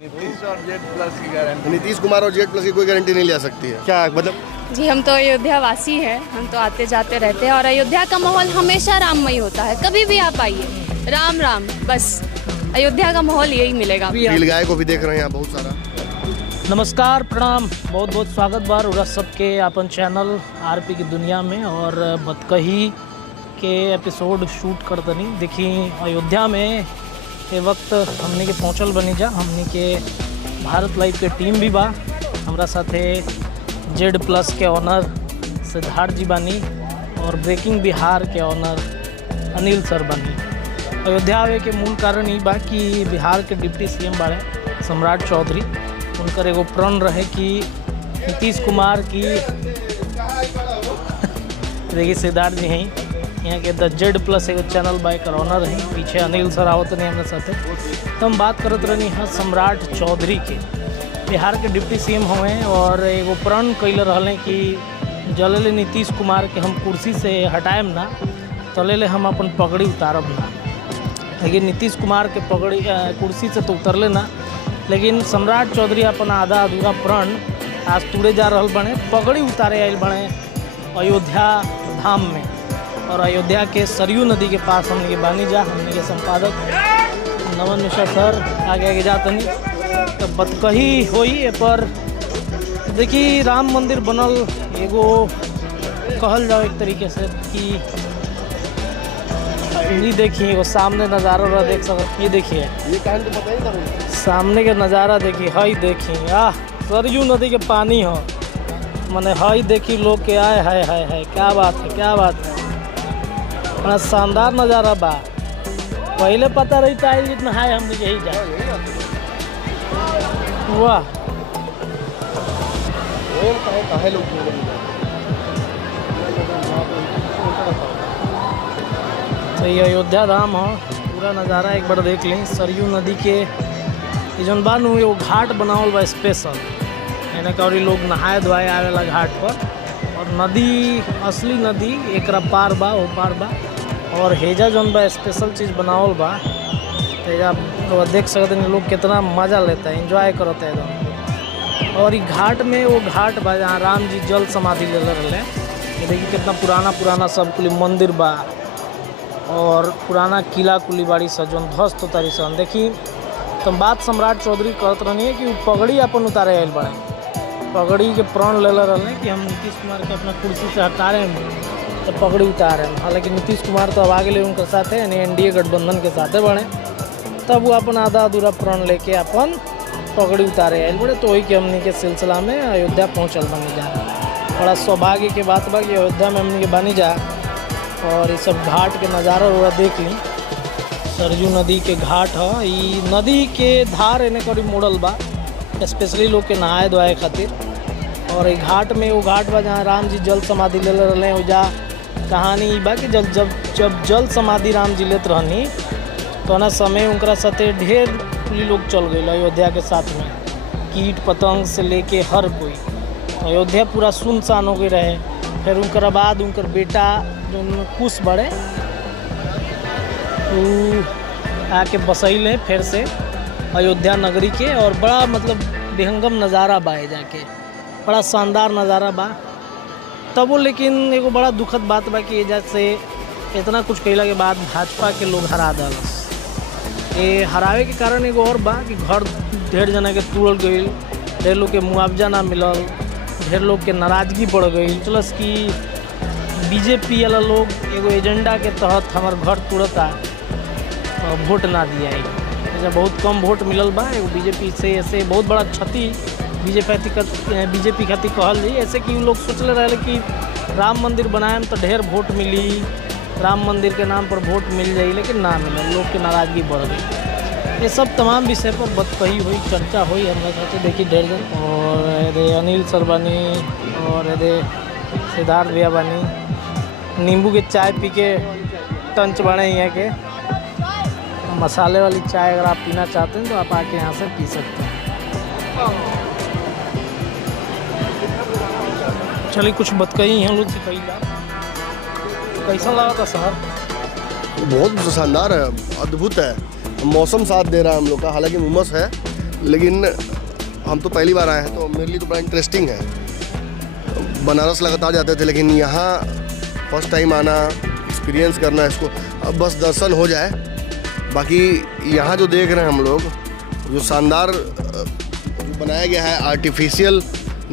नीतीश और Z plus की guarantee. Nitish Kumar और जेड प्लस की कोई गारंटी नहीं ले सकती है क्या? मतलब जी हम तो अयोध्या वासी हैं, हम तो आते जाते रहते हैं और अयोध्या का माहौल हमेशा राममय होता है। कभी भी आप आइए, राम राम, बस अयोध्या का माहौल यही मिलेगा। नील गाय को भी देख रहे हैं यहाँ बहुत सारा। नमस्कार, प्रणाम, बहुत बहुत स्वागत बार उरा सबके अपन चैनल आरपी की दुनिया में। और बतकही के एपिसोड शूट करतनी देखी अयोध्या में ये वक्त हमने के पहुँचल बनी जा। हमने के भारत लाइव के टीम भी बा, हमरा साथे जेड प्लस के ऑनर सिद्धार्थ जी बानी और ब्रेकिंग बिहार के ऑनर अनिल सर बानी। अयोध्या आवे के मूल कारण ही बा कि बिहार के डिप्टी सीएम बाड़े सम्राट चौधरी, उनकर एगो प्रण रहे कि नीतीश कुमार की देखिए सिद्धार्थ जी हैं यहाँ के द जेड प्लस एगो चैनल बाय कर ऑनर हैं, पीछे अनिल सर आवत नहीं हमारे साथे। तो हम बात करत रहनी हाँ सम्राट चौधरी के, बिहार के डिप्टी सीएम हुए और एगो प्रण कैले रहले कि जले नीतीश कुमार के हम कुर्सी से हटाएम ना, तले हम अपन पगड़ी उतारब ना। लेकिन नीतीश कुमार के पगड़ी कुर्सी से तो उतरले ना, लेकिन सम्राट चौधरी अपन आधा अधूरा प्रण आज तुड़े जा रहल बने, पगड़ी उतारे आयल बने अयोध्या धाम में। और अयोध्या के सरयू नदी के पास हमने के बानी जा, हमने के संपादक नवन मिश्रा सर आगे आगे जातनी तो बतकही होई ए पर। देखी राम मंदिर बनल एगो कहल जाओ एक तरीके से कि ये देखिए एगो सामने नज़ारा रहा देख सकते, ये देखिए ये कहानी तो पता ही था मुझे। सामने के नज़ारा देखिए, हई देखी सरयू नदी के पानी हो मने हई देखी लोग के आए हाय हाय हाय, क्या बात है, क्या बात है, बड़ा शानदार नज़ारा बा। पहले पता रही था जितना है हमने यही जाए वाह। काहे लोग तो ये अयोध्या धाम हो, पूरा नज़ारा एक बार देख लें। सरयू नदी के ये जौन बानू एगो घाट बनावल बा स्पेशल, यानी कि और लोग नहाए धोए आवेला घाट पर। और नदी असली नदी एक पार बा वो पार बा, और हेजा जौन बा स्पेशल चीज़ बनावल बा। हेजा तो देख सकते हैं लोग कितना मज़ा लेता है, एंजॉय करता है एकदम। और ये घाट में वो घाट बा जहाँ राम जी जल समाधि ले रहे। ये देखिए कितना पुराना पुराना सब कुली मंदिर बा और पुराना किला कुली बाड़ी सजन ध्वस्त उतारी सन। देखी तो बात सम्राट चौधरी कहत रहनी है कि वो पगड़ी अपन उतारे आयल बड़े, पगड़ी के प्रण ले रहे कि हम नीतीश कुमार के अपना कुर्सी से हटा रहे हैं तो पगड़ी उतार रहे हैं। हालांकि नीतीश कुमार तो अब आगे ले उनके साथ है, यानी एनडीए गठबंधन के साथ बढ़े, तब वो अपन आधा अधूरा प्रण लेके अपन पगड़ी उतारे आयल बड़े। तो वही के हमने के सिलसिला में अयोध्या पहुँचल बनी जा। बड़ा सौभाग्य के बात बा कि अयोध्या में हमने के बनी जा और ये सब घाट के नज़ारा वगैरह देख ली। सरयू नदी के घाट है, ये नदी के धार एने करीब मोड़ल बा स्पेशली लोग के नहाए धोए खातिर। और ये घाट में वो घाट बा जहाँ राम जी जल समाधि ले रहे हैं। जा कहानी बा कि जब जल समाधि राम जी लेत रहनी तो ना समय उनका साथे ढेर कुली लोग चल गए अयोध्या के साथ में, कीट पतंग से लेके हर कोई। अयोध्या पूरा सुनसान हो गई रहे। फिर उनकर बाद उनकर बेटा जो कुश बड़े आके बसैले फिर से अयोध्या नगरी के, और बड़ा मतलब विहंगम नज़ारा बा जाके, बड़ा शानदार नज़ारा बा। तब वो लेकिन एगो बड़ा दुखद बात बा कि जैसे इतना कुछ कैला के बाद भाजपा के लोग हरा दलस। ये हरावे के कारण एगो और बा कि घर ढेर जना के तोड़ गई, ढेर लोग के मुआवजा ना मिलल, ढेर लोग के नाराज़गी बढ़ गई। प्लस कि बीजेपी वाला लोग एगो एजेंडा के तहत हमार घर तोड़ता वोट ना दिया है, जैसे बहुत कम वोट मिलल बा। एगो बीजेपी से ऐसे बहुत बड़ा क्षति बीजेपी खातिर कहल जाए। ऐसे कि लोग सोचले रहे कि राम मंदिर बनाएम तो ढेर वोट मिली, राम मंदिर के नाम पर वोट मिल जाई, लेकिन ना मिलल, लोग की नाराज़गी बढ़ गई। ये सब तमाम विषय पर बतकही हुई, चर्चा हुई हमारे साथ। देखी ढेर जन और ये अनिल सर बानी और ये सिद्धार्थ भैया बानी, नींबू के चाय पी के टंच बने यहाँ के। मसाले वाली चाय अगर आप पीना चाहते हैं तो आप आके यहाँ से पी सकते हैं। चलिए कुछ बतकही हैं लोग से कई बार। कैसा लगा था शहर? बहुत शानदार है, अद्भुत है। मौसम साथ दे रहा है हम लोग का, हालांकि उमस है लेकिन हम तो पहली बार आए हैं तो मेरे लिए तो बड़ा इंटरेस्टिंग है। बनारस लगातार जाते थे लेकिन यहाँ फर्स्ट टाइम आना, एक्सपीरियंस करना इसको, अब बस दर्शन हो जाए। बाकी यहाँ जो देख रहे हैं हम लोग, जो शानदार जो बनाया गया है आर्टिफिशियल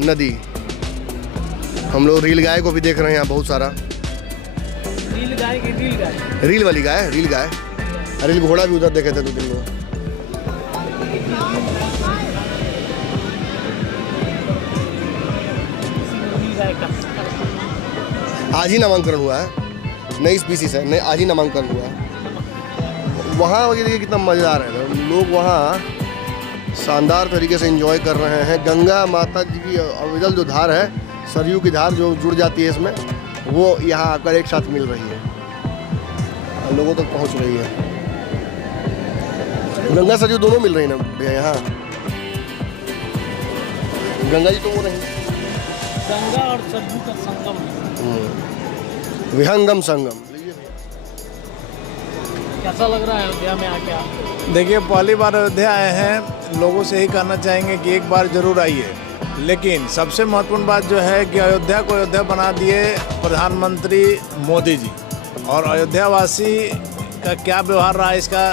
नदी, हम लोग रील गाय को भी देख रहे हैं यहाँ बहुत सारा। रील गाय की रील गाय, रील वाली गाय, रील गाय, रील घोड़ा भी उधर देखे थे 2 दिन में। आज ही नामांकन हुआ है, नई स्पीसीज है, नई आज ही नामांकन हुआ है। वहाँ वगैरह देखिए कितना मज़ेदार है, लोग वहाँ शानदार तरीके से एंजॉय कर रहे हैं। गंगा माता जी की अविरल जो धार है, सरयू की धार जो जुड़ जाती है इसमें, वो यहाँ आकर एक साथ मिल रही है, लोगों तक पहुँच रही है। गंगा सरयू दोनों मिल रही है ना भैया यहाँ। गंगा जी तो वो नहीं, गंगा और सरयू का संगम, विहंगम संगम। कैसा लग रहा है अयोध्या में आके आपको? देखिए, पहली बार अयोध्या आए हैं, लोगों से यही कहना चाहेंगे कि एक बार जरूर आइए। लेकिन सबसे महत्वपूर्ण बात जो है कि अयोध्या को अयोध्या बना दिए प्रधानमंत्री मोदी जी, और अयोध्यावासी का क्या व्यवहार रहा, इसका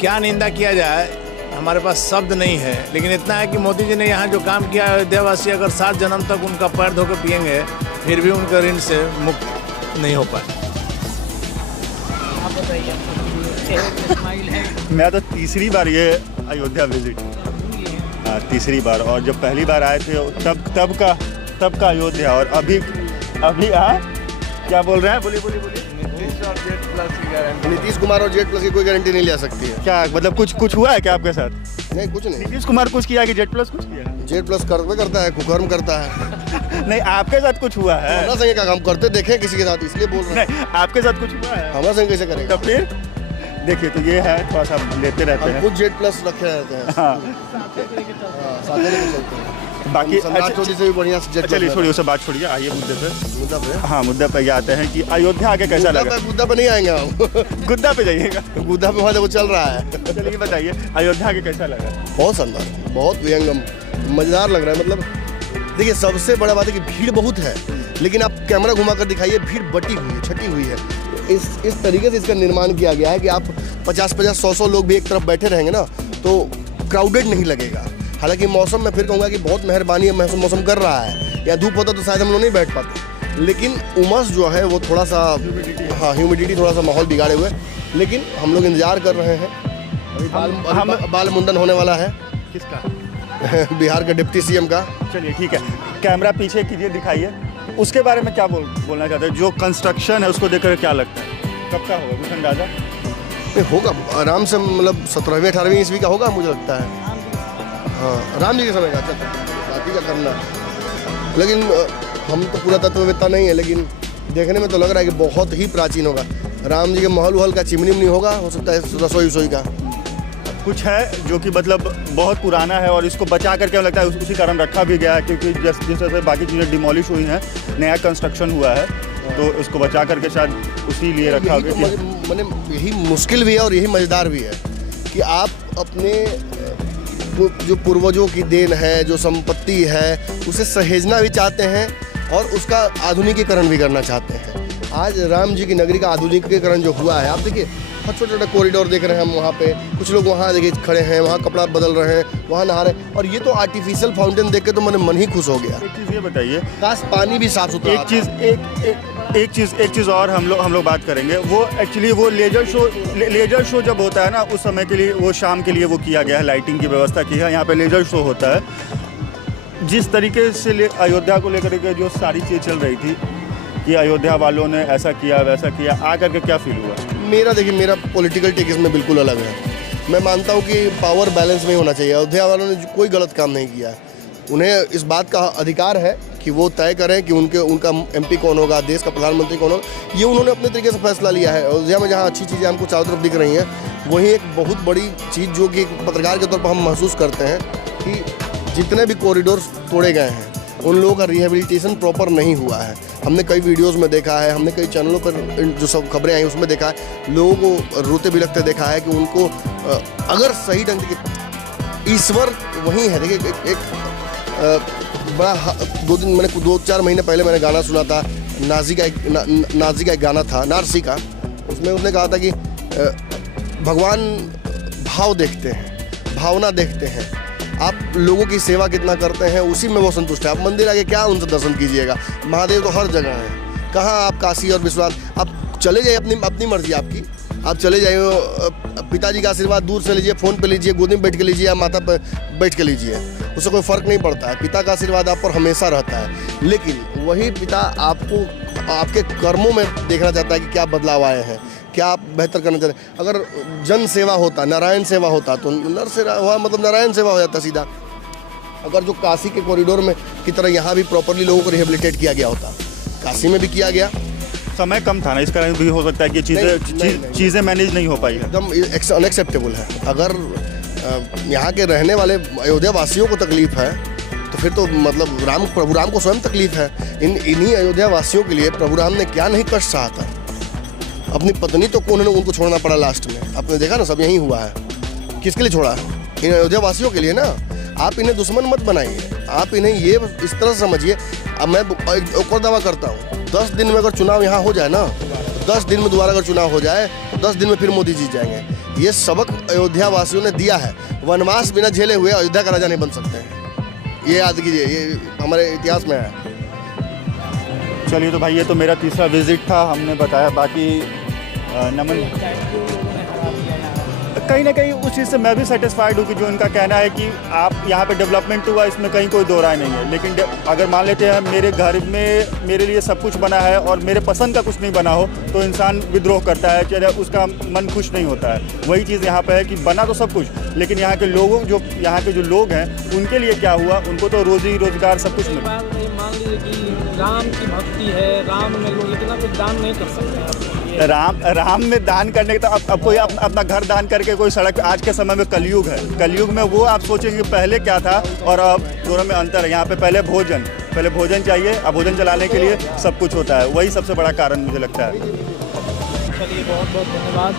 क्या निंदा किया जाए, हमारे पास शब्द नहीं है। लेकिन इतना है कि मोदी जी ने यहाँ जो काम किया, अयोध्यावासी अगर 7 जन्म तक उनका पैर धो के पिएंगे फिर भी उनका ऋण से मुक्त नहीं हो पाए। आप बताइए, चेहरे पे स्माइल है। मैं तो तीसरी बार ये अयोध्या विजिट, हाँ तीसरी बार। और जब पहली बार आए थे तब का अयोध्या, और अभी हाँ क्या बोल रहे हैं, बोलिए। नीतीश और जेड प्लस की गारंटी। नीतीश कुमार और जेड प्लस की कोई गारंटी नहीं ले सकती है। क्या मतलब कुछ हुआ है क्या आपके साथ? नहीं, कुछ नहीं। नीतीश कुमार कुछ किया कि जेड प्लस कुछ किया? जेड प्लस करता है, कुकर्म करता है। नहीं, आपके साथ कुछ हुआ है? हमारा संग का काम करते देखे किसी के साथ, इसलिए बोल रहे हैं। नहीं, आपके साथ कुछ हुआ है? हमारा संग कैसे करेगा? तो फिर देखिए, तो ये है, थोड़ा सा लेते रहते हम हैं। खुद जेड प्लस रखे रहते हैं। हाँ, साथ में लेके चलते हैं। बाकी सम्राट चौधरी से भी बढ़िया जेड चलिए छोड़िए, उसे बात छोड़िए, आइए मुद्दे पे। मुद्दा पे, हाँ, मुद्दे पे ये आते हैं कि अयोध्या आके कैसा लगा? मुद्दा पे नहीं आएंगे हम। गुद्दा पे जाइएगा। मुद्दा पे वहाँ देखो चल रहा है। चलिए बताइए, अयोध्या आके कैसा लगा? बहुत शानदार, बहुत विहंगम, मजेदार लग रहा है। मतलब देखिए, सबसे बड़ा बात है कि भीड़ बहुत है, लेकिन आप कैमरा घुमा कर दिखाइए, भीड़ बटी हुई है, छटी हुई है। इस तरीके से इसका निर्माण किया गया है कि आप 50-50, 100-100 लोग भी एक तरफ बैठे रहेंगे ना तो क्राउडेड नहीं लगेगा। हालांकि मौसम मैं फिर कहूँगा कि बहुत मेहरबानी है, मौसम कर रहा है, या धूप होता तो शायद हम लोग नहीं बैठ पाते। लेकिन उमस जो है वो थोड़ा सा, हाँ ह्यूमिडिटी थोड़ा सा माहौल बिगाड़े हुए, लेकिन हम लोग इंतजार कर रहे हैं। अभी बाल मुंडन होने वाला है। किसका? बिहार के डिप्टी सीएम का। चलिए ठीक है, कैमरा पीछे कीजिए, दिखाइए। उसके बारे में क्या बोलना चाहते हैं? जो कंस्ट्रक्शन है उसको देखकर क्या लगता है, कब का होगा कुछ अंदाजा? होगा आराम से, मतलब 17वीं 18वीं ईस्वी का होगा मुझे लगता है। हाँ, राम जी के समय का, शादी का करना। लेकिन हम तो पूरा तत्ववेत्ता नहीं है, लेकिन देखने में तो लग रहा है कि बहुत ही प्राचीन होगा। राम जी के महल वहल का चिमनी नहीं होगा, हो सकता है रसोई का कुछ है जो कि मतलब बहुत पुराना है, और इसको बचा करके लगता है उसी कारण रखा भी गया है, क्योंकि जिस तरह बाकी चीज़ें डिमोलिश हुई हैं, नया कंस्ट्रक्शन हुआ है, तो इसको बचा करके शायद उसी लिए रखा गया। मैंने यही मुश्किल भी है और यही मज़ेदार भी है कि आप अपने जो पूर्वजों की देन है, जो संपत्ति है, उसे सहेजना भी चाहते हैं और उसका आधुनिकीकरण भी करना चाहते हैं। आज राम जी की नगरी का आधुनिकीकरण जो हुआ है, आप देखिए छोटे छोटे कॉरिडोर देख रहे हैं हम, वहाँ पे कुछ लोग वहाँ देखिए खड़े हैं, वहाँ कपड़ा बदल रहे हैं, वहाँ नहा रहे हैं, और ये तो आर्टिफिशियल फाउंटेन देख के तो मेरे मन ही खुश हो गया। एक चीज़ ये बताइए, काश पानी भी साफ सुथरा। एक चीज़ और हम लोग बात करेंगे। वो एक्चुअली वो लेजर शो जब होता है ना, उस समय के लिए, वो शाम के लिए वो किया गया है, लाइटिंग की व्यवस्था की है। यहाँ पे लेजर शो होता है। जिस तरीके से अयोध्या को लेकर के जो सारी चीज़ चल रही थी कि अयोध्या वालों ने ऐसा किया वैसा किया, आकर के क्या फील हुआ? मेरा पॉलिटिकल टेक इसमें बिल्कुल अलग है। मैं मानता हूँ कि पावर बैलेंस में होना चाहिए। अयोध्या वालों ने कोई गलत काम नहीं किया है। उन्हें इस बात का अधिकार है कि वो तय करें कि उनका एमपी कौन होगा, देश का प्रधानमंत्री कौन होगा। ये उन्होंने अपने तरीके से फैसला लिया है। अयोध्या में जहाँ अच्छी चीज़ें हमको चारों तरफ दिख रही हैं, वहीं एक बहुत बड़ी चीज़ जो कि पत्रकार के तौर पर हम महसूस करते हैं कि जितने भी कॉरिडोर तोड़े गए हैं, उन लोगों का रिहेबिलिटेशन प्रॉपर नहीं हुआ है। हमने कई वीडियोज़ में देखा है, हमने कई चैनलों पर जो सब खबरें आई उसमें देखा है, लोगों को रोते बिलखते देखा है कि उनको अगर सही ढंग से ईश्वर वही है। देखिए एक बड़ा 2-4 महीने पहले मैंने गाना सुना था, नाजी का एक गाना था, नारसी का। उसमें उसने कहा था कि भगवान भाव देखते हैं, भावना देखते हैं, आप लोगों की सेवा कितना करते हैं उसी में वो संतुष्ट है। आप मंदिर आके क्या उनसे दर्शन कीजिएगा, महादेव तो हर जगह है। कहाँ आप काशी और विश्वनाथ, आप चले जाइए, अपनी मर्जी आपकी, आप चले जाइए, पिताजी का आशीर्वाद दूर से लीजिए, फ़ोन पे लीजिए, गोदी में बैठ के लीजिए या माथा पर बैठ के लीजिए, उससे कोई फ़र्क नहीं पड़ता है। पिता का आशीर्वाद आप पर हमेशा रहता है, लेकिन वही पिता आपको आपके कर्मों में देखना चाहता है कि क्या बदलाव आए हैं, क्या आप बेहतर करना चाहते हैं। अगर जन सेवा होता, नारायण सेवा होता तो नर सेवा हुआ मतलब नारायण सेवा हो जाता सीधा। अगर जो काशी के कॉरिडोर में की तरह यहाँ भी प्रॉपरली लोगों को रिहेबिलिटेट किया गया होता, काशी में भी किया गया, समय कम था ना, इस कारण भी हो सकता है कि चीज़ें मैनेज नहीं हो पाई है। एकदम अनएक्सेप्टेबल है। अगर यहाँ के रहने वाले अयोध्या वासियों को तकलीफ है तो फिर तो मतलब प्रभु राम को स्वयं तकलीफ है। इन्हीं अयोध्या वासियों के लिए प्रभु राम ने क्या नहीं कष्ट सहा था। अपनी पत्नी तो उनको छोड़ना पड़ा लास्ट में, आपने देखा ना, सब यही हुआ है। किसके लिए छोड़ा? इन अयोध्या वासियों के लिए ना। आप इन्हें दुश्मन मत बनाइए, आप इन्हें ये इस तरह से समझिए। अब मैं एक और दावा करता हूँ, 10 दिन में अगर चुनाव यहाँ हो जाए ना, 10 दिन में दोबारा अगर चुनाव हो जाए तो 10 दिन में फिर मोदी जीत जाएंगे। ये सबक अयोध्या वासियों ने दिया है। वनवास बिना झेले हुए अयोध्या का राजा नहीं बन सकते हैं, ये याद कीजिए, ये हमारे इतिहास में है। चलिए तो भाई, ये तो मेरा तीसरा विजिट था, हमने बताया। बाकी नमन, कहीं ना कहीं उस चीज़ से मैं भी सेटिस्फाइड हूँ कि जो इनका कहना है कि आप यहाँ पे डेवलपमेंट हुआ, इसमें कहीं कोई दो राय नहीं है। लेकिन अगर मान लेते हैं मेरे घर में मेरे लिए सब कुछ बना है और मेरे पसंद का कुछ नहीं बना हो तो इंसान विद्रोह करता है, चाहे उसका मन खुश नहीं होता है। वही चीज़ यहाँ पे है कि बना तो सब कुछ, लेकिन यहाँ के लोगों यहाँ के जो लोग हैं उनके लिए क्या हुआ, उनको तो रोजी रोजगार सब कुछ मिला। मान लीजिए कि राम की भक्ति है, राम में लोग इतना कुछ दान नहीं कर सकते। राम में दान करने के तो अब कोई अपना घर दान करके कोई सड़क, आज के समय में कलयुग है, कलयुग में वो आप सोचेंगे कि पहले क्या था और अब दोनों में अंतर है। यहाँ पे पहले भोजन चाहिए, अब भोजन चलाने के लिए सब कुछ होता है। वही सबसे बड़ा कारण मुझे लगता है। चलिए, बहुत बहुत धन्यवाद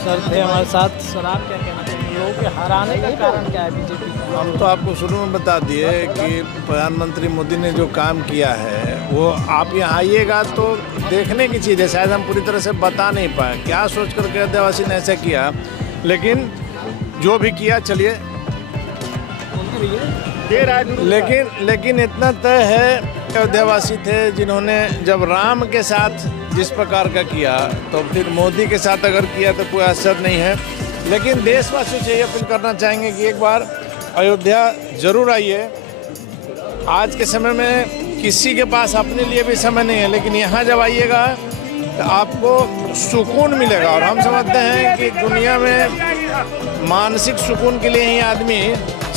सर थे हमारे साथ। सर, आप क्या कहना चाहिए, लोगों के हराने का कारण क्या है बीजेपी? हम तो आपको शुरू में बता दिए कि प्रधानमंत्री मोदी ने जो काम किया है वो आप यहाँ आइएगा तो देखने की चीज़ है। शायद हम पूरी तरह से बता नहीं पाए क्या सोच कर के अयोध्यावासी ने ऐसा किया, लेकिन जो भी किया, चलिए, लेकिन इतना तय है, अयोध्यावासी थे जिन्होंने जब राम के साथ जिस प्रकार का किया तो फिर मोदी के साथ अगर किया तो कोई असर नहीं है। लेकिन देशवासियों से ये अपील करना चाहेंगे कि एक बार अयोध्या जरूर आइए। आज के समय में किसी के पास अपने लिए भी समय नहीं है, लेकिन यहाँ जब आइएगा तो आपको सुकून मिलेगा। और हम समझते हैं कि दुनिया में मानसिक सुकून के लिए ही आदमी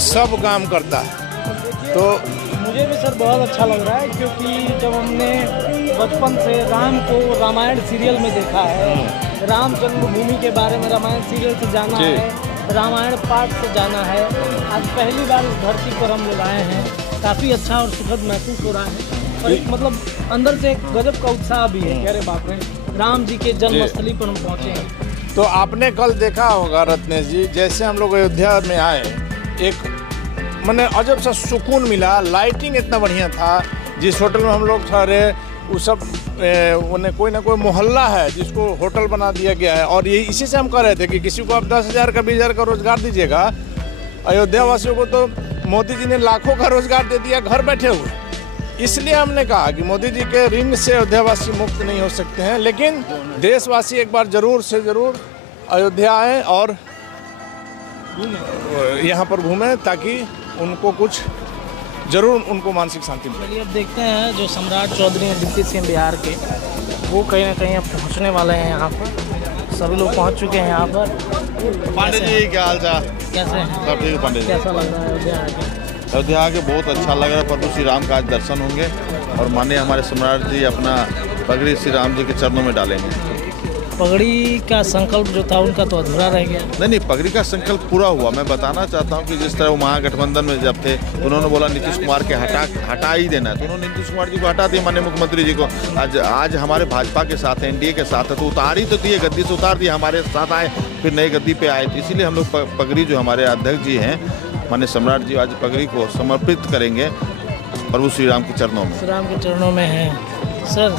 सब काम करता है। तो मुझे भी सर बहुत अच्छा लग रहा है, क्योंकि जब हमने बचपन से राम को रामायण सीरियल में देखा है, राम जन्मभूमि के बारे में रामायण सीरियल से जाना है, रामायण पाठ से जाना है, आज पहली बार इस धरती पर हम लोग आए हैं। काफ़ी अच्छा और सुखद महसूस हो रहा है और एक मतलब अंदर से एक गजब का उत्साह भी है। अरे बाप रे, राम जी के जन्मस्थली पर हम पहुँचे हैं। तो आपने कल देखा होगा रत्नेश जी, जैसे हम लोग अयोध्या में आए, एक मैंने अजब सा सुकून मिला। लाइटिंग इतना बढ़िया था। जिस होटल में हम लोग ठहरे वो सब उन्हें कोई ना कोई मोहल्ला है जिसको होटल बना दिया गया है। और ये इसी से हम कह रहे थे कि किसी को आप 10,000 का 20,000 का रोजगार दीजिएगा, अयोध्या वासियों को तो मोदी जी ने लाखों का रोजगार दे दिया घर बैठे हुए। इसलिए हमने कहा कि मोदी जी के ऋण से अयोध्यावासी मुक्त नहीं हो सकते हैं, लेकिन देशवासी एक बार जरूर से जरूर अयोध्या आए और यहाँ पर घूमें, ताकि उनको कुछ जरूर उनको मानसिक शांति मिले। चलिए, अब देखते हैं जो सम्राट चौधरी हैं डिप्टी सीएम बिहार के, वो कहीं ना कहीं अब पहुँचने वाले हैं यहाँ पर। सभी लोग पहुँच चुके हैं यहाँ पर। पांडे जी, क्या हाल चाल? कैसे हैं? सब ठीक है पांडे जी। कैसा लग रहा है अयोध्या आके? अयोध्या आके बहुत अच्छा लग रहा है। प्रभु श्री राम का आज दर्शन होंगे और माननीय हमारे सम्राट जी अपना पगड़ी श्री राम जी के चरणों में डालेंगे। पगड़ी का संकल्प जो था उनका तो अधूरा रह गया। नहीं, पगड़ी का संकल्प पूरा हुआ। मैं बताना चाहता हूं कि जिस तरह वो महागठबंधन में जब थे, उन्होंने बोला नीतीश कुमार के हटा ही देना है, तो उन्होंने नीतीश कुमार जी को हटा दिया, माननीय मुख्यमंत्री जी को। आज हमारे भाजपा के साथ है, एनडीए के साथ है, तो उतार ही तो दिए, गद्दी से उतार दिए, हमारे साथ आए, फिर नई गद्दी पे आए। तो इसीलिए हम लोग पगड़ी जो हमारे अध्यक्ष जी हैं माननीय सम्राट जी आज पगड़ी को समर्पित करेंगे प्रभु श्री राम के चरणों में। श्री राम के चरणों में है सर।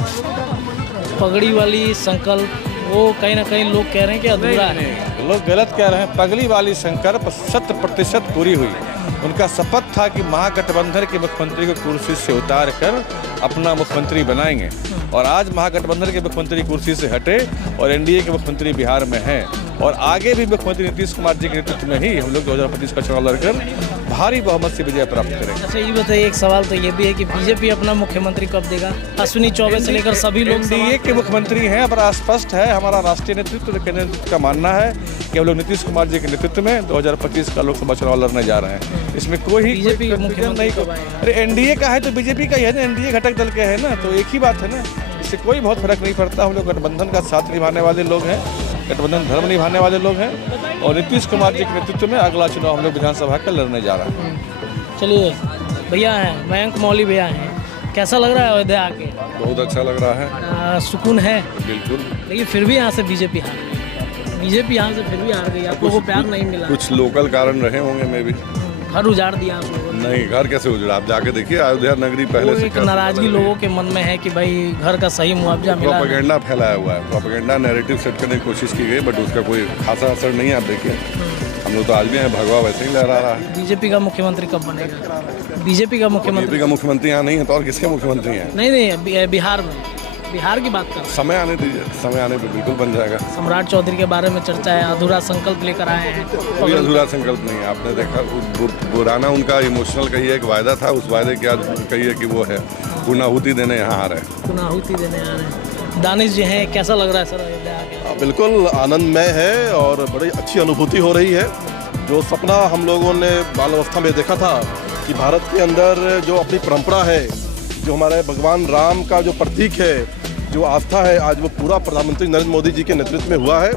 पगड़ी वाली संकल्प वो कहीं ना कहीं लोग कह रहे हैं कि अधूरा है। लोग गलत कह रहे हैं। पगड़ी वाली संकल्प 100% पूरी हुई। उनका शपथ था कि महागठबंधन के मुख्यमंत्री को कुर्सी से उतार कर अपना मुख्यमंत्री बनाएंगे, और आज महागठबंधन के मुख्यमंत्री कुर्सी से हटे और एनडीए के मुख्यमंत्री बिहार में हैं, और आगे भी मुख्यमंत्री नीतीश कुमार जी के नेतृत्व में ही हम लोग 2025 का चुनाव लड़कर भारी बहुमत से विजय प्राप्त करेंगे। अच्छा ये बताइए, एक सवाल तो ये भी है कि बीजेपी अपना मुख्यमंत्री कब देगा? अश्विनी चौबे से लेकर सभी लोग एनडीए के मुख्यमंत्री हैं, पर स्पष्ट है हमारा राष्ट्रीय नेतृत्व, केंद्रीय नेतृत्व का मानना है कि हम लोग नीतीश कुमार जी के नेतृत्व में 2025 का लोकसभा चुनाव लड़ने जा रहे हैं। इसमें कोई बीजेपी का मुख्यमंत्री नहीं। अरे एनडीए का है तो बीजेपी का ही है ना, एनडीए घटक दल के है ना, तो एक ही बात है ना, इससे कोई बहुत फर्क नहीं पड़ता। हम लोग गठबंधन का साथ निभाने वाले लोग हैं, गठबंधन धर्म निभाने वाले लोग हैं, और नीतीश कुमार जी के नेतृत्व में अगला चुनाव हम लोग विधानसभा का लड़ने जा रहे हैं। चलिए, भैया हैं मयंक मौली भैया हैं, कैसा लग रहा है अयोध्या आके? बहुत अच्छा लग रहा है। सुकून है बिल्कुल। लेकिन फिर भी यहाँ से बीजेपी हार गई। बीजेपी यहाँ से फिर भी हार गई, आप लोगों को प्यार नहीं मिला। कुछ लोकल कारण रहे होंगे में भी। घर उजाड़ दिया आप लोगों ने। नहीं, घर कैसे उजड़ा? आप जाके देखिए अयोध्या नगरी पहले से एक नाराजगी लोगों के मन में है कि भाई घर का सही मुआवजा मिला। प्रोपेगेंडा फैलाया हुआ है, प्रोपेगेंडा नैरेटिव सेट करने की कोशिश की गई, बट उसका कोई खासा असर नहीं है। आप देखिए हम लोग तो आज भी हैं, भगवा वैसे ही लहरा रहा है। बीजेपी का मुख्यमंत्री कब बनेगा? बीजेपी का मुख्यमंत्री यहाँ नहीं है तो और किसके मुख्यमंत्री हैं? नहीं, बिहार में, बिहार की बात कर। समय आने दीजिए, समय आने पर बिल्कुल बन जाएगा। सम्राट चौधरी के बारे में चर्चा है, अधूरा संकल्प लेकर आए हैं। कोई अधूरा संकल्प नहीं है। आपने देखा पुराना उनका इमोशनल कहिए एक वायदा था, उस वायदे की आज कहिए कि वो है पूर्णाहुति देने यहाँ आ रहे हैं। पूर्णाहुति देने आ रहे हैं। दानिश जी हैं, कैसा लग रहा है सर अयोध्या आके? बिल्कुल आनंदमय है और बड़ी अच्छी अनुभूति हो रही है। जो सपना हम लोगों ने बाल अवस्था में देखा था कि भारत के अंदर जो अपनी परंपरा है, जो हमारे भगवान राम का जो प्रतीक है, जो आस्था है, आज वो पूरा प्रधानमंत्री नरेंद्र मोदी जी के नेतृत्व में हुआ है।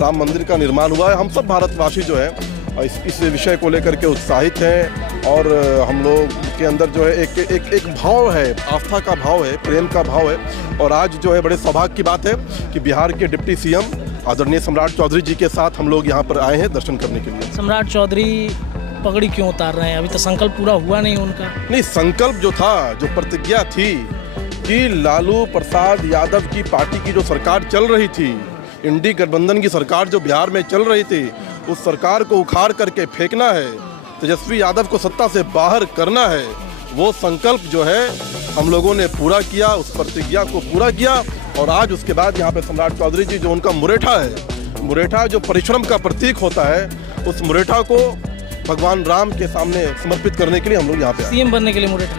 राम मंदिर का निर्माण हुआ है। हम सब भारतवासी जो हैं इस विषय को लेकर के उत्साहित हैं, और हम लोग के अंदर जो है एक भाव है, आस्था का भाव है, प्रेम का भाव है। और आज जो है बड़े सौभाग्य की बात है कि बिहार के डिप्टी सीएम आदरणीय सम्राट चौधरी जी के साथ हम लोग यहाँ पर आए हैं दर्शन करने के लिए। सम्राट चौधरी पगड़ी क्यों उतार रहे हैं? अभी तो संकल्प पूरा हुआ नहीं उनका। नहीं, संकल्प जो था, जो प्रतिज्ञा थी कि लालू प्रसाद यादव की पार्टी की जो सरकार चल रही थी, इंडी गठबंधन की सरकार जो बिहार में चल रही थी, उस सरकार को उखाड़ करके फेंकना है, तेजस्वी यादव को सत्ता से बाहर करना है। वो संकल्प जो है हम लोगों ने पूरा किया, उस प्रतिज्ञा को पूरा किया। और आज उसके बाद यहाँ पे सम्राट चौधरी जी जो उनका मुरेठा है, मुरेठा जो परिश्रम का प्रतीक होता है, उस मुरेठा को भगवान राम के सामने समर्पित करने के लिए हम लोग यहाँ पे आए। सीएम बनने के लिए मुरेठा?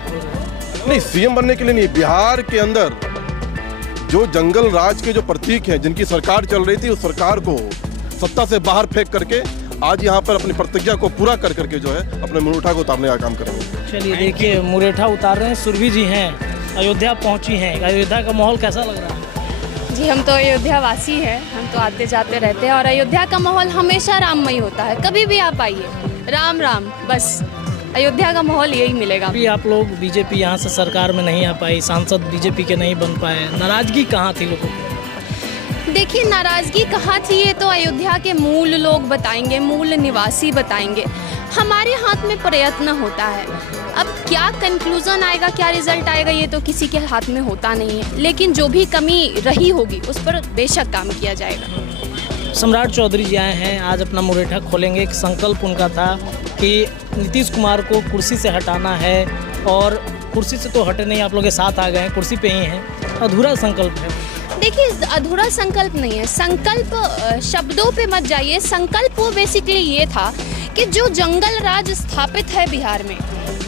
नहीं, सीएम बनने के लिए नहीं। बिहार के अंदर जो जंगल राज के जो प्रतीक हैं, जिनकी सरकार चल रही थी, उस सरकार को सत्ता से बाहर फेंक करके आज यहाँ पर अपनी प्रतिज्ञा को पूरा कर करके जो है अपने मुरेठा को उतारने का काम करेंगे। चलिए देखिए, मुरेठा उतार रहे हैं। सुरभि जी हैं, अयोध्या पहुँची हैं। अयोध्या का माहौल कैसा लग रहा है? जी, हम तो अयोध्या वासी हैं, हम तो आते जाते रहते हैं, और अयोध्या का माहौल हमेशा राममय होता है। कभी भी आप आइए, राम राम, बस अयोध्या का माहौल यही मिलेगा। अभी आप लोग बीजेपी यहाँ से सरकार में नहीं आ पाई, सांसद बीजेपी के नहीं बन पाए, नाराजगी कहाँ थी लोगों की? देखिए, नाराजगी कहाँ थी ये तो अयोध्या के मूल लोग बताएंगे, मूल निवासी बताएंगे। हमारे हाथ में प्रयत्न होता है। अब क्या कंक्लूजन आएगा, क्या रिजल्ट आएगा, ये तो किसी के हाथ में होता नहीं है, लेकिन जो भी कमी रही होगी उस पर बेशक काम किया जाएगा। सम्राट चौधरी जी आए हैं, आज अपना मुरेठा खोलेंगे। एक संकल्प उनका था कि नीतीश कुमार को कुर्सी से हटाना है, और कुर्सी से तो हटे नहीं, आप लोग के साथ आ गए हैं, कुर्सी पे ही हैं। अधूरा संकल्प है। देखिए, अधूरा संकल्प नहीं है। संकल्प शब्दों पे मत जाइए। संकल्प वो बेसिकली ये था कि जो जंगल राज स्थापित है बिहार में,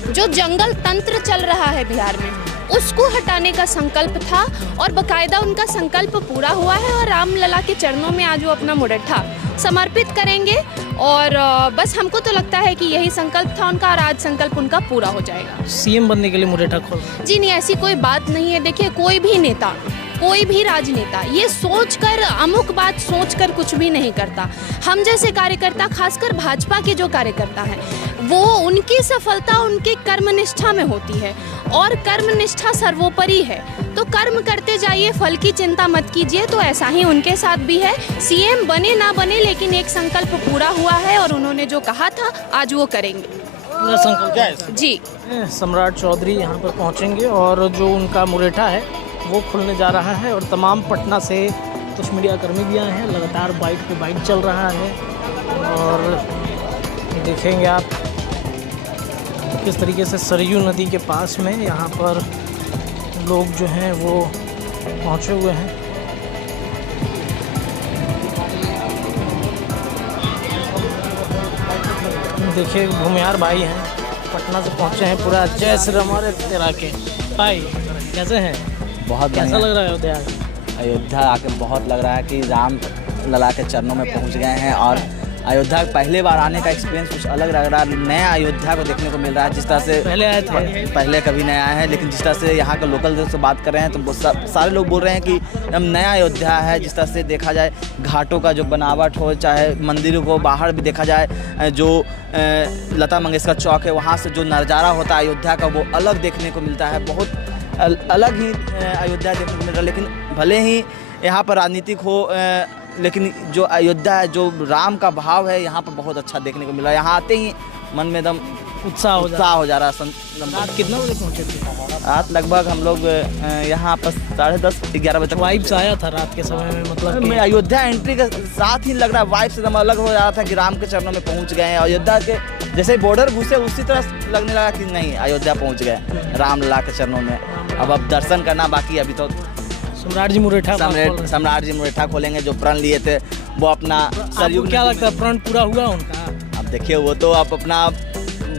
जो जंगल तंत्र चल रहा है बिहार में, उसको हटाने का संकल्प था, और बकायदा उनका संकल्प पूरा हुआ है। और रामलला के चरणों में आज वो अपना मुरेठा समर्पित करेंगे, और बस हमको तो लगता है कि यही संकल्प था उनका, और आज संकल्प उनका पूरा हो जाएगा। सीएम बनने के लिए मुरेठा खोल? जी नहीं, ऐसी कोई बात नहीं है। देखिए, कोई भी नेता, कोई भी राजनेता ये सोचकर, अमुक बात सोचकर कुछ भी नहीं करता। हम जैसे कार्यकर्ता, खासकर भाजपा के जो कार्यकर्ता हैं, वो उनकी सफलता उनके कर्मनिष्ठा में होती है, और कर्मनिष्ठा सर्वोपरि है। तो कर्म करते जाइए, फल की चिंता मत कीजिए। तो ऐसा ही उनके साथ भी है। सीएम बने ना बने, लेकिन एक संकल्प पूरा हुआ है, और उन्होंने जो कहा था आज वो करेंगे। पूरा संकल्प जी। सम्राट चौधरी यहाँ पर पहुँचेंगे और जो उनका मुरेठा है वो खुलने जा रहा है और तमाम पटना से कुछ मीडिया कर्मी भी आए हैं। लगातार बाइट पे बाइट चल रहा है और देखेंगे आप किस तरीके से सरयू नदी के पास में यहाँ पर लोग जो हैं वो पहुँचे हुए हैं। देखिए भूमिहार भाई हैं, पटना से पहुँचे हैं, पूरा जय श्री राम तेरा के भाई कैसे हैं? बहुत कैसा लग रहा है अयोध्या? अयोध्या आके बहुत लग रहा है कि राम लला के चरणों में पहुंच गए हैं और अयोध्या पहले बार आने का एक्सपीरियंस कुछ अलग लग रहा है। नया अयोध्या को देखने को मिल रहा है। जिस तरह से पहले आए थे, पहले कभी नहीं आया है, लेकिन जिस तरह से यहाँ के लोकल से बात कर रहे हैं तो सारे लोग बोल रहे हैं कि हम नया अयोध्या है। जिस तरह से देखा जाए घाटों का जो बनावट हो, चाहे मंदिरों को बाहर भी देखा जाए, जो लता मंगेशकर चौक है वहाँ से जो नज़ारा होता है अयोध्या का वो अलग देखने को मिलता है। बहुत अलग ही अयोध्या देखने को मिल रहा है। लेकिन भले ही यहाँ पर राजनीतिक हो, लेकिन जो अयोध्या है, जो राम का भाव है यहाँ पर बहुत अच्छा देखने को मिला। यहाँ आते ही मन में एकदम उत्साह हो जा रहा है। रात कितना बजे पहुँचे थे? रात लगभग हम लोग यहाँ पर 10:30-11 बजे तक। वाइब्स आया था रात के समय में, मतलब मैं अयोध्या एंट्री के साथ ही लग रहा है वाइब्स एकदम अलग हो रहा था कि राम के चरणों में पहुँच गए हैं। अयोध्या के जैसे बॉर्डर घुसे उसी तरह लगने लगा कि नहीं अयोध्या पहुँच गए राम लला के चरणों में। अब दर्शन करना बाकी। अभी तो सम्राट जी मुरेठा खोलेंगे। जो प्रण लिए थे वो अपना सरयू, क्या लगता है प्रण पूरा हुआ उनका? अब देखिए वो तो आप अपना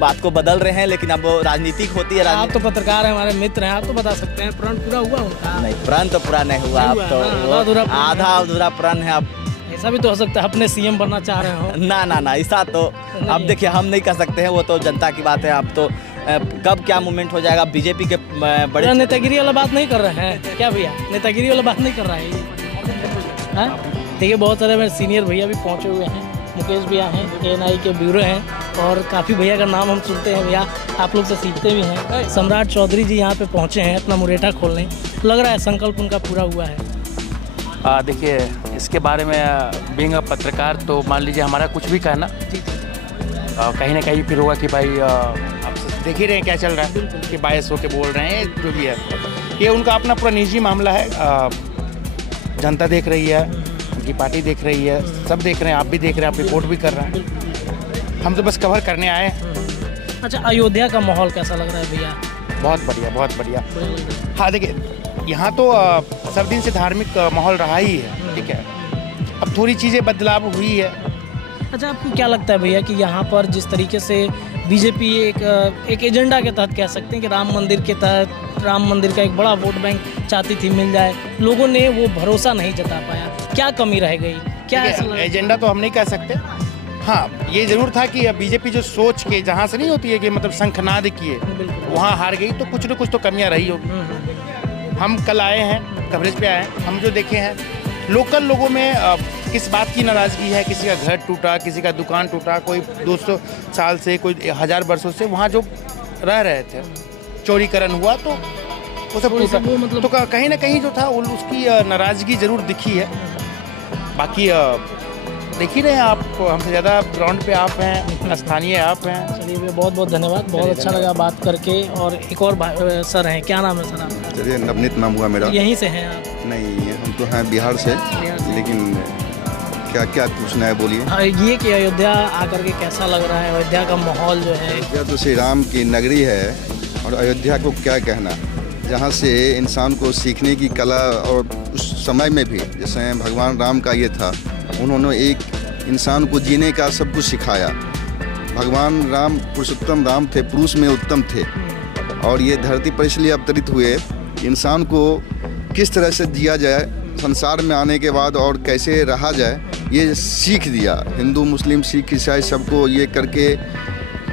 बात को बदल रहे हैं, लेकिन अब राजनीतिक होती है। आप तो पत्रकार हैं, हमारे मित्र हैं, आप तो बता सकते हैं प्रण पूरा हुआ उनका? नहीं, प्रण तो पूरा नहीं हुआ। अब तो आधा अधूरा प्रण है। अब ऐसा भी तो हो सकता है अपने सीएम बनना चाह रहे हो। ना ऐसा तो अब देखिए हम नहीं कर सकते हैं, वो तो जनता की बात है। अब तो कब क्या मूवमेंट हो जाएगा। बीजेपी के बड़े नेतागिरी वाला बात नहीं कर रहे हैं क्या भैया? नेतागिरी वाला बात नहीं कर रहा है। देखिए बहुत सारे मेरे सीनियर भैया भी पहुंचे हुए हैं। मुकेश भैया हैं, ANI के ब्यूरो हैं और काफ़ी भैया का नाम हम सुनते हैं, भैया आप लोग से सीखते भी हैं। सम्राट चौधरी जी यहाँ पे पहुँचे हैं अपना मुरेठा खोलने। लग रहा है संकल्प उनका पूरा हुआ है। देखिए इसके बारे में बीइंग अ पत्रकार तो मान लीजिए हमारा कुछ भी कहना कहीं ना कहीं फिर होगा कि भाई आप देख ही रहे हैं क्या चल रहा है कि बायस होके बोल रहे हैं। जो भी है ये उनका अपना पूरा निजी मामला है। जनता देख रही है, उनकी पार्टी देख रही है, सब देख रहे हैं, आप भी देख रहे हैं, आप रिपोर्ट भी कर रहे हैं। हम तो बस कवर करने आए हैं। अच्छा, अयोध्या का माहौल कैसा लग रहा है भैया? बहुत बढ़िया, बहुत बढ़िया। हाँ देखिए यहाँ तो सब दिन से धार्मिक माहौल रहा ही है, ठीक है। अब थोड़ी चीज़ें बदलाव हुई है। अच्छा, आपको क्या लगता है भैया कि यहाँ पर जिस तरीके से बीजेपी एक एजेंडा के तहत कह सकते हैं कि राम मंदिर के तहत राम मंदिर का एक बड़ा वोट बैंक चाहती थी मिल जाए, लोगों ने वो भरोसा नहीं जता पाया, क्या कमी रह गई? क्या एजेंडा तो हम नहीं कह सकते। हाँ ये ज़रूर था कि बीजेपी जो सोच के जहाँ से नहीं होती है कि मतलब शंखनाद किए वहाँ हार गई, तो कुछ न कुछ तो कमियाँ रही होगी। हम कल आए हैं, कवरेज पे आए हैं, हम जो देखे हैं लोकल लोगों में किस बात की नाराज़गी है। किसी का घर टूटा, किसी का दुकान टूटा, कोई 200 साल से, कोई 1000 वर्षों से वहाँ जो रह रहे थे चोरीकरण हुआ तो वो सब टूटा। मतलब तो कहीं ना कहीं जो था उसकी नाराज़गी ज़रूर दिखी है। बाकी देख ही रहे हैं आप, हमसे ज़्यादा ग्राउंड पे आप हैं, स्थानीय आप हैं। चलिए बहुत बहुत धन्यवाद, बहुत अच्छा लगा बात करके। और एक और सर हैं, क्या नाम है सर आपका? चलिए नवनीत नाम हुआ मेरा। यहीं से हैं आप? नहीं, हम तो हैं बिहार से, लेकिन क्या क्या पूछना है बोलिए। ये कि अयोध्या आकर के कैसा लग रहा है? अयोध्या का माहौल जो है, अयोध्या तो श्री राम की नगरी है और अयोध्या को क्या कहना, जहाँ से इंसान को सीखने की कला, और उस समय में भी जैसे भगवान राम का ये था, उन्होंने एक इंसान को जीने का सब कुछ सिखाया। भगवान राम पुरुषोत्तम राम थे, पुरुष में उत्तम थे, और ये धरती पर इसलिए अवतरित हुए इंसान को किस तरह से जिया जाए संसार में आने के बाद और कैसे रहा जाए, ये सीख दिया। हिंदू मुस्लिम सिख ईसाई सबको ये करके,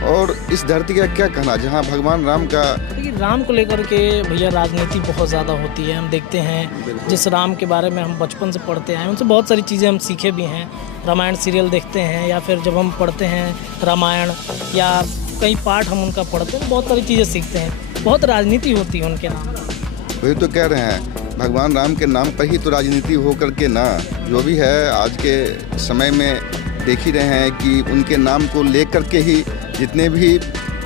और इस धरती का क्या कहना जहाँ भगवान राम का। लेकिन राम को लेकर के भैया राजनीति बहुत ज़्यादा होती है। हम देखते हैं जिस राम के बारे में हम बचपन से पढ़ते आए, उनसे बहुत सारी चीज़ें हम सीखे भी हैं। रामायण सीरियल देखते हैं, या फिर जब हम पढ़ते हैं रामायण, या कई पाठ हम उनका पढ़ते हैं, बहुत सारी चीज़ें सीखते हैं। बहुत राजनीति होती है उनके नाम पर। वही तो कह रहे हैं, भगवान राम के नाम पर ही तो राजनीति हो करके ना, जो भी है आज के समय में देख ही रहे हैं कि उनके नाम को लेकर के ही जितने भी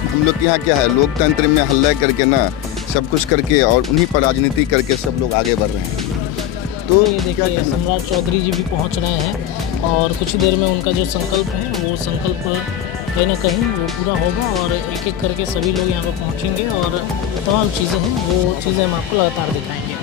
हम लोग के यहाँ क्या है, लोकतंत्र में हल्ला करके ना सब कुछ करके और उन्हीं पर राजनीति करके सब लोग आगे बढ़ रहे हैं। तो ये देखिए सम्राट चौधरी जी भी पहुंच रहे हैं और कुछ ही देर में उनका जो संकल्प है वो संकल्प कहीं ना कहीं वो पूरा होगा और एक एक करके सभी लोग यहाँ पर पहुँचेंगे और तमाम चीज़ें हैं वो चीज़ें हम आपको लगातार दिखाएंगे।